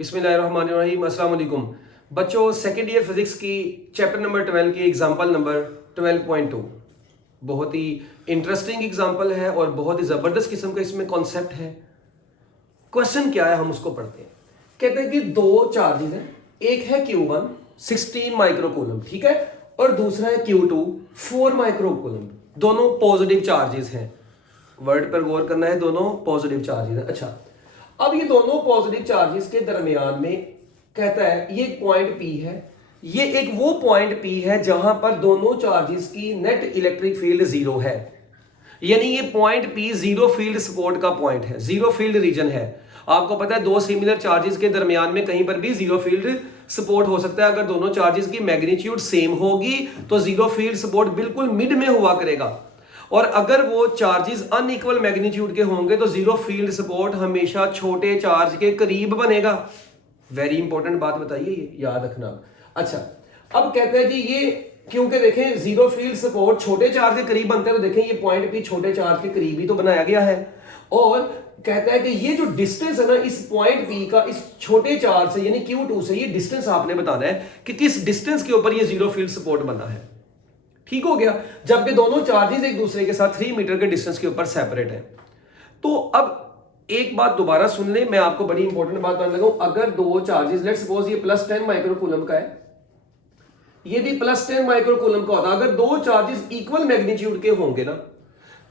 बिस्मिल्लाहिर्रहमानिर्रहीम अस्सलाम वालेकुम बच्चों। सेकेंड ईयर फिजिक्स की चैप्टर नंबर 12 की एग्जांपल नंबर 12.2 बहुत ही इंटरेस्टिंग एग्जांपल है और बहुत ही ज़बरदस्त किस्म का इसमें कॉन्सेप्ट है। क्वेश्चन क्या है हम उसको पढ़ते हैं। कहते हैं कि दो चार्जेस हैं, एक है Q1 16 माइक्रोकूलम, ठीक है, और दूसरा है Q2 4 माइक्रोकूलम। दोनों पॉजिटिव चार्जेस हैं। वर्ड पर गौर करना है, दोनों पॉजिटिव चार्जेस हैं। अच्छा, अब ये दोनों पॉजिटिव चार्जेस के दरमियान में कहता है ये एक पॉइंट P है, ये एक वो पॉइंट P है जहां पर दोनों चार्जेस की नेट इलेक्ट्रिक फील्ड जीरो है। यानी ये point P zero field support का पॉइंट है, जीरो फील्ड रीजन है। आपको पता है दो सिमिलर चार्जेस के दरमियान में कहीं पर भी जीरो फील्ड सपोर्ट हो सकता है। अगर दोनों चार्जेस की मैग्नीट्यूड सेम होगी तो जीरो फील्ड सपोर्ट बिल्कुल मिड में हुआ करेगा, और अगर वो चार्जेस अनइक्वल मैग्नीट्यूड के होंगे तो जीरो फील्ड सपोर्ट हमेशा छोटे चार्ज के करीब बनेगा। वेरी इंपॉर्टेंट बात बताइए, ये याद रखना। अच्छा, अब कहते हैं जी ये क्योंकि देखें जीरो फील्ड सपोर्ट छोटे चार्ज के करीब बनते हैं, तो देखें ये पॉइंट भी छोटे चार्ज के करीब ही तो बनाया गया है। और कहता है कि ये जो डिस्टेंस है ना इस पॉइंट P का इस छोटे चार्ज से यानी Q2 से, ये डिस्टेंस आपने बताना है कि किस डिस्टेंस के ऊपर ये जीरो फील्ड सपोर्ट बना है। ठीक हो गया, जबकि दोनों चार्जेस एक दूसरे के साथ 3 मीटर के डिस्टेंस के ऊपर सेपरेट है। तो अब एक बात दोबारा सुन ले, मैं आपको बड़ी इंपॉर्टेंट बात बताने लगा हूं। अगर दो चार्जेस, लेट्स सपोज ये +10 माइक्रोकूलम का है, ये भी +10 माइक्रोकूलम का होता है। अगर दो चार्जेस इक्वल मैग्नीट्यूड के होंगे ना,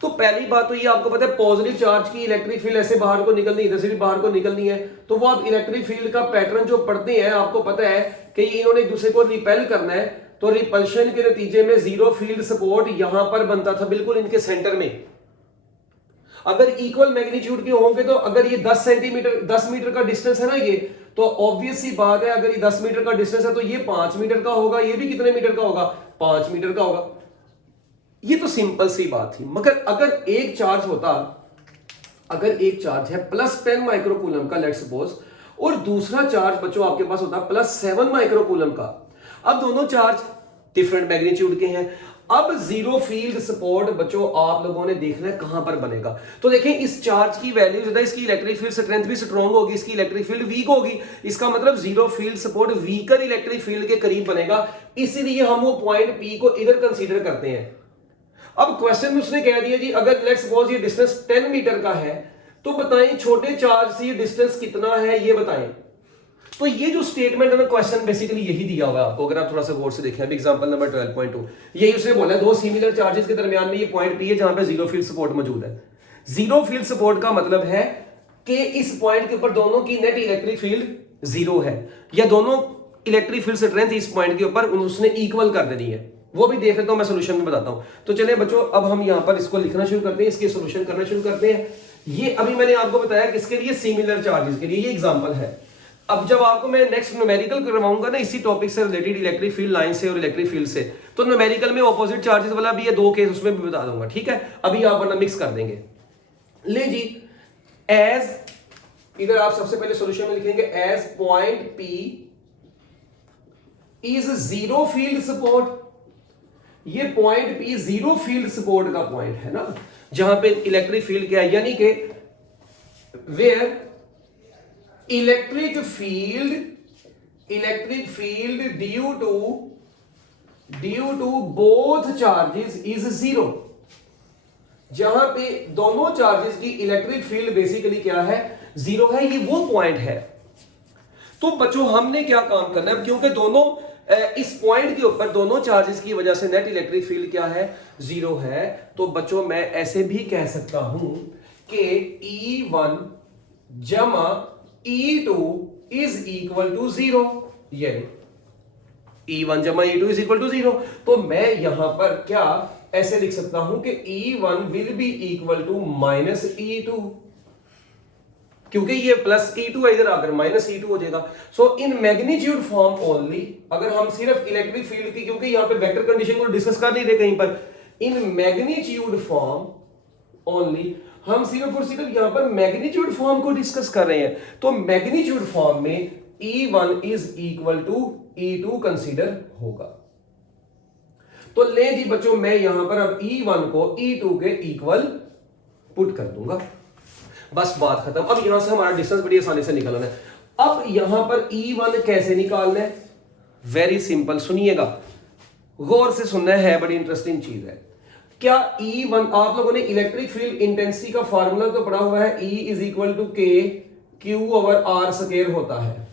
तो पहली बात तो ये आपको पता है पॉजिटिव चार्ज की इलेक्ट्रिक फील्ड ऐसे बाहर को निकलनी, इधर से भी बाहर को निकलनी है। तो वो आप इलेक्ट्रिक फील्ड का पैटर्न जो पढ़ते हैं, आपको पता है कि इन्होंने एक दूसरे को रिपेल करना है, तो रिपल्शन के नतीजे में जीरो फील्ड सपोर्ट यहां पर बनता था, बिल्कुल इनके सेंटर में। अगर इक्वल मैग्नीट्यूड के होंगे तो अगर ये 10 सेंटीमीटर 10 मीटर का डिस्टेंस है ना ये, तो ऑब्वियस सी बात है अगर ये 10 मीटर का डिस्टेंस है तो ये 5 मीटर का होगा, ये भी कितने मीटर का होगा, 5 मीटर का होगा। ये तो सिंपल सी बात थी। मगर अगर एक चार्ज होता, अगर एक चार्ज है +10 माइक्रोकूलम का लेट्स सपोज, और दूसरा चार्ज बच्चों आपके पास होता +7 माइक्रोकूलम का, अब दोनों चार्ज डिफरेंट मैग्नीट्यूड के हैं। अब जीरो फील्ड सपोर्ट बच्चों आप लोगों ने देखना है कहां पर बनेगा। तो देखें इस चार्ज की वैल्यू ज्यादा, इसकी इलेक्ट्रिक फील्ड स्ट्रेंथ भी स्ट्रॉन्ग होगी, इसकी इलेक्ट्रिक फील्ड वीक होगी। इसका मतलब zero field support weaker electric field के करीब बनेगा, इसीलिए हम वो पॉइंट P को इधर कंसीडर करते हैं। अब क्वेश्चन में उसने कह दिया जी अगर लेट्स सपोज ये डिस्टेंस 10 मीटर का है, तो बताएं छोटे चार्ज से ये डिस्टेंस कितना है, ये बताएं। तो ये जो स्टेटमेंट है ना, क्वेश्चन बेसिकली यही दिया हुआ है आपको, अगर आप थोड़ा सा गौर से देखें। अभी एग्जांपल नंबर 12.2 यही उसने बोला है, दो सिमिलर चार्जेस के दरमियान में ये पॉइंट P है जहां पे जीरो फील्ड सपोर्ट मौजूद है। जीरो फील्ड सपोर्ट का मतलब है कि इस पॉइंट के ऊपर दोनों की नेट इलेक्ट्रिक फील्ड जीरो है, या दोनों इलेक्ट्रिक फील्ड स्ट्रेंथ इस पॉइंट के ऊपर उसने इक्वल कर देनी है। वो भी देख लेता हूं मैं, सोल्यूशन में बताता हूं। तो चलिए बच्चों अब हम यहां पर इसको लिखना शुरू करते हैं, इसके सोल्यूशन करना शुरू करते हैं। ये अभी मैंने आपको बताया किसके लिए, सिमिलर चार्जेस के लिए, ये एग्जांपल है। अब जब आपको मैं नेक्स्ट न्यूमेरिकल करवाऊंगा ना इसी टॉपिक से रिलेटेड, इलेक्ट्रिक फील्ड लाइन से और इलेक्ट्रिक फील्ड से, तो न्यूमेरिकल में ऑपोजिट चार्जेस वाला भी है, दो केस उसमें भी बता दूंगा, ठीक है। अभी आप वरना मिक्स कर देंगे। ले जी, एज, इधर आप सबसे पहले सोल्यूशन में लिखेंगे as point P is zero field support. ये point P zero field support का पॉइंट है ना, जहां पे इलेक्ट्रिक फील्ड क्या है, यानी कि where electric field due to both charges is zero. जहां पे दोनों चार्जेस की इलेक्ट्रिक फील्ड बेसिकली क्या है, जीरो है, ये वो पॉइंट है। तो बच्चों हमने क्या काम करना है, क्योंकि दोनों इस पॉइंट के ऊपर दोनों चार्जेस की वजह से नेट इलेक्ट्रिक फील्ड क्या है, जीरो है। तो बच्चों मैं ऐसे भी कह सकता हूं कि E1 जमा E2 is equal to zero. ये E1 जमा E2 is equal to zero. तो मैं यहां पर क्या ऐसे लिख सकता हूं कि E1 will be equal to -E2, क्योंकि ये +E2 है, इधर आकर -E2 हो जाएगा। सो इन मैग्नीट्यूड फॉर्म ओनली, अगर हम सिर्फ इलेक्ट्रिक फील्ड की, क्योंकि यहां पे वेक्टर कंडीशन को डिस्कस कर नहीं रहे कहीं पर, इन मैग्नीट्यूड फॉर्म ओनली, हम सिर्फ और सिर्फ यहां पर मैग्नीट्यूड फॉर्म को डिस्कस कर रहे हैं। तो मैग्नीट्यूड फॉर्म में E1 is equal to E2 consider होगा। तो ले जी बच्चों, मैं यहां पर अब E1 को E2 के इक्वल पुट कर दूंगा, बस बात खत्म। अब यहां से हमारा डिस्टेंस बड़ी आसानी से निकलना है। अब यहां पर E1 कैसे निकालना है? वेरी सिंपल, सुनिएगा, गौर से सुनना है, बड़ी इंटरेस्टिंग चीज है। क्या E1, आप लोगों ने इलेक्ट्रिक फील्ड इंटेंसिटी का फॉर्मूला तो पढ़ा हुआ है, E इज इक्वल टू के क्यू ओवर आर स्क्वायर होता है,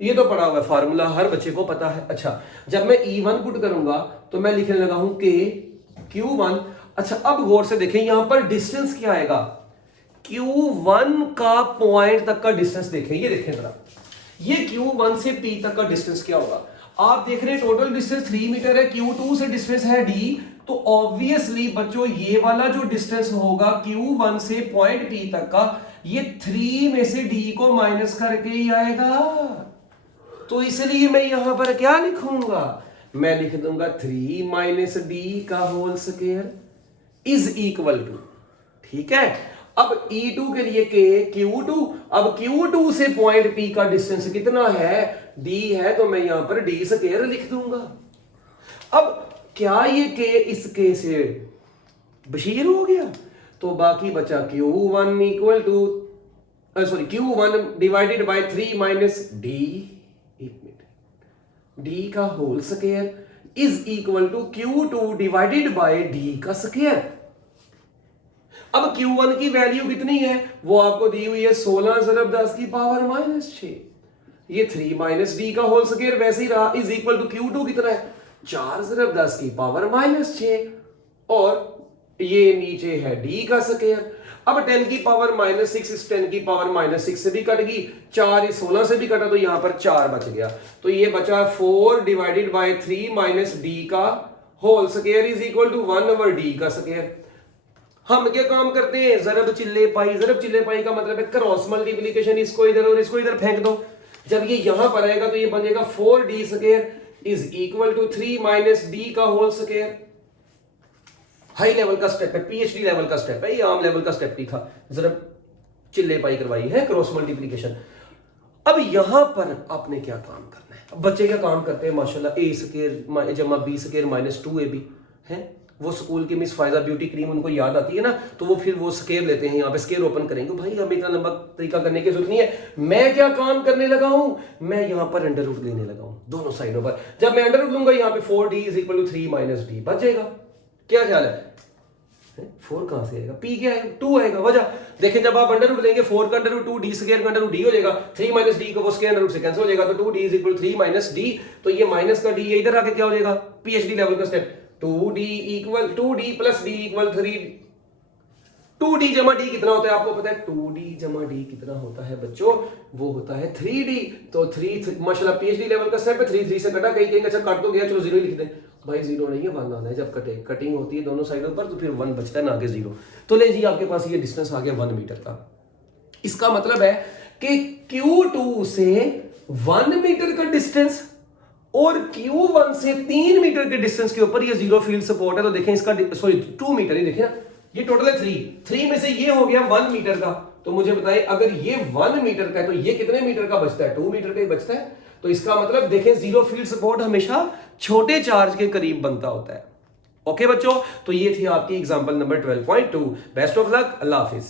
ये तो पढ़ा हुआ है फॉर्मूला, हर बच्चे को पता है। अच्छा, जब मैं E1 पुट करूंगा तो मैं लिखने लगा हूं के Q1। अच्छा, अब गौर से देखें, यहां पर डिस्टेंस क्या आएगा? Q1 का पॉइंट तक का डिस्टेंस देखें, ये देखें जरा, ये Q1 से P तक का डिस्टेंस क्या होगा? आप देख रहे हैं टोटल डिस्टेंस 3 मीटर है, Q2 से डिस्टेंस है D, तो ऑब्वियसली बच्चों ये वाला जो डिस्टेंस होगा Q1 से पॉइंट P तक का, ये 3 में से D को माइनस करके ही आएगा। तो इसलिए मैं यहां पर क्या लिखूंगा? मैं लिख दूंगा 3 माइनस D का whole square is equal to, ठीक है। अब E2 के लिए के Q2, अब Q2 से पॉइंट P का डिस्टेंस कितना है? D है, तो मैं यहां पर D स्क्वायर लिख दूंगा। अब क्या ये के इस के से बशीर हो गया? तो बाकी बचा Q1 equal to sorry Q1 divided by 3 minus D, एक मिनट, D का whole square is equal to Q2 divided by D का स्क्वायर। अब Q1 की वैल्यू कितनी है? वो आपको दी हुई है 16 ज़रब 10 की पावर माइनस 6, ये 3 माइनस D का होल स्क्वायर वैसे ही रहा, इज इक्वल टू Q2 कितना है? 4 ज़रब 10 की पावर माइनस 6, और ये नीचे है D का स्क्वायर। अब 10 की पावर माइनस 6 इस 10 की पावर माइनस 6 से भी कट गई, 4 इस 16 से भी कटा, तो यहां पर 4 बच गया। तो ये बचा 4 डिवाइडेड बाय 3 माइनस D का whole square is equal to 1 over D का स्क्वायर। हम क्या काम करते हैं? जरब चिल्ले पाई। जरब चिल्ले पाई का मतलब है क्रॉस मल्टीप्लिकेशन, इसको इधर और इसको इधर फेंक दो। जब ये यहां पर आएगा तो ये बनेगा 4D square is equal to 3 minus D का होल स्क्वायर। हाई लेवल का स्टेप है, PhD लेवल का स्टेप है, ये आम लेवल का स्टेप नहीं था, जरब चिल्ले पाई करवाई है, क्रॉस मल्टीप्लिकेशन। अब यहां पर आपने क्या काम करना है? अब बच्चे क्या काम करते हैं माशाल्लाह, A स्क्वायर जमा B स्क्वायर माइनस 2AB है, वो स्कूल की मिस फायदा ब्यूटी क्रीम उनको याद आती है ना, तो वो फिर वो स्केयर लेते हैं, यहाँ पे स्केयर ओपन करेंगे। भाई हमें इतना लंबा तरीका करने की जरूरत नहीं है। मैं क्या काम करने लगा हूं? मैं यहाँ पर अंडर रूट लेने लगा हूं दोनों साइडों पर। जब मैं अंडर रूट लूंगा यहाँ पे 4D is equal to 3 minus D बच जाएगा। क्या ख्याल है? 4 कहां से आएगा? P क्या आएगा? 2 आएगा। वजह देखें, जब आप अंडर रूट लेंगे 4 का अंडर रूट 2, D स्क्वायर का अंडर रूट D हो जाएगा, 3 माइनस D को वो स्क्वायर अंडर रूट से कैंसिल हो जाएगा, तो 2D is equal to 3 minus D। तो ये माइनस का D ये इधर आके क्या हो जाएगा? PhD लेवल का step, 2D equal 2D plus D equal 3। 2D जमा D कितना होता है आपको पता है? 2D जमा D कितना होता है बच्चों? वो होता है 3D। तो 3 माशाल्लाह PhD लेवल का स्टेप है, 3 से कटा, कहीं अच्छा काट तो गया, चलो 0 लिख दें। भाई 0 नहीं है, 1 आना है। जब कटिंग होती है दोनों साइडों पर तो फिर 1 बचता है ना, आगे 0। तो ले जी, आपके पास ये डिस्टेंस आ गया 1 मीटर का। इसका मतलब है कि Q2 से 1 मीटर का डिस्टेंस और Q1 से 3 मीटर के डिस्टेंस के ऊपर ये 0 फील्ड सपोर्ट है। तो देखें इसका, सॉरी 2 मीटर ही देखें ना, ये टोटल है 3 में से ये हो गया 1 मीटर का। तो मुझे बताएं, अगर ये 1 मीटर का है तो ये कितने मीटर का बचता है? 2 मीटर का ही बचता है। तो इसका मतलब देखें, 0 फील्ड सपोर्ट हमेशा छोटे चार्ज के करीब बनता होता है। ओके बच्चों, तो ये थी आपकी example number 12.2। Best of luck, Allah Hafiz.